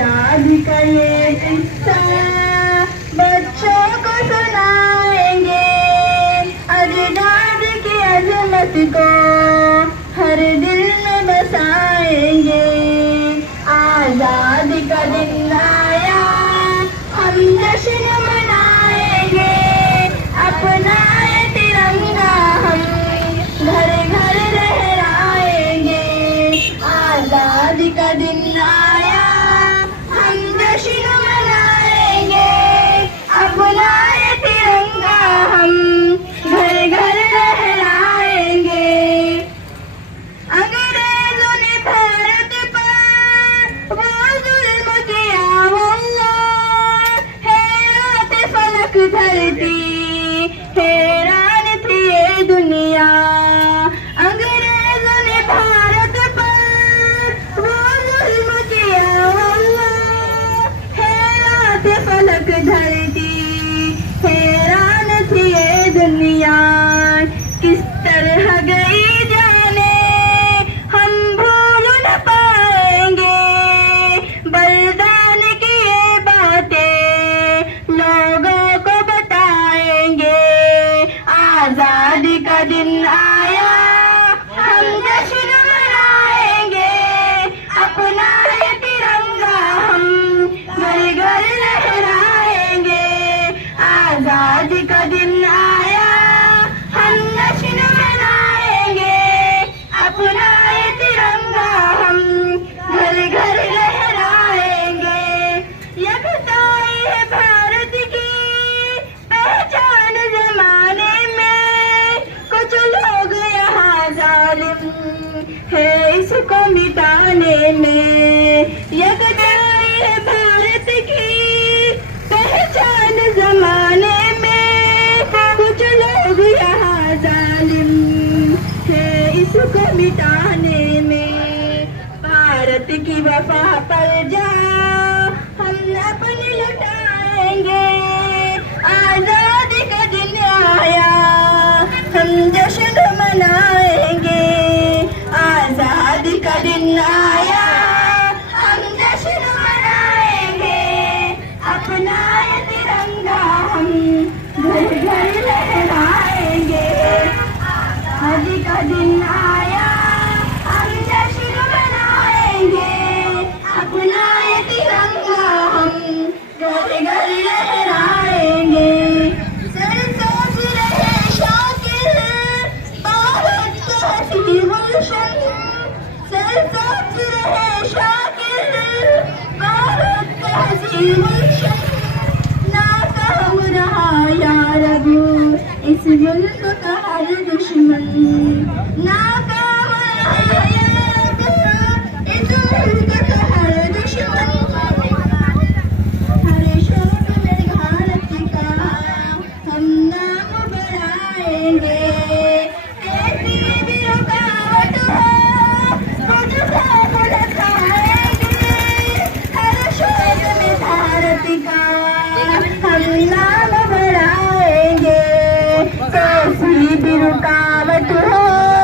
आजादी का ये किस्सा बच्चों को सुनाएंगे, अजदाद की अजमत को हर दिल में बसाएंगे। आजादी का दिन आया, हम जश्न मनाएंगे, अपना ये तिरंगा हम घर घर लहराएंगे। आजादी का दिन आया, हम जश्न मनाएंगे, अपना ये तिरंगा हम घर घर लहराएंगे। अंग्रेजों ने भारत पर वो जुल्म किया, वल्लाह हैरान फलक धरती, हैरान थी ये दुनिया। अंग्रेजों ने भारत पर वो जुल्म किया, वल्लाह हैरान फलक धरती, हैरान थी ये दुनिया। किस तरह गई जाने हम भूल न पाएंगे, बलिदान की ये बातें लोगों को बताएंगे। आजादी का दिन आया, हम जश्न मनाएंगे, अपना ये तिरंगा हम घर घर लहराएंगे। आजादी का दिन आया, हम जश्न मनाएंगे, अपना ये तिरंगा हम घर घर लहराएंगे। यकताई है भारत की पहचान जमाने में, कुछ लोग यहाँ जालिम है इसको मिटाने में। यकताई है भारत की पहचान जमाने में, कुछ लोग यहाँ जालिम है इसको मिटाने में। भारत की वफा पर जा हम अपनी लुटाएंगे। आजादी का दिन आया, हम जश्न मनाएंगे। आजादी का दिन आया, हम जश्न मनाएंगे, अपना ये तिरंगा हम घर घर लहराएंगे। आजादी का दिन आया, हम जश्न मनाएंगे, अपना ये तिरंगा हम घर घर लहराएंगे। सरताज रहे शाकिर भारत का हसीन गुलशन, सरताज रहे शाकिर भारत का हसीन गुलशन। नाकाम रहा या रब इस जुल्म का हर दुश्मन,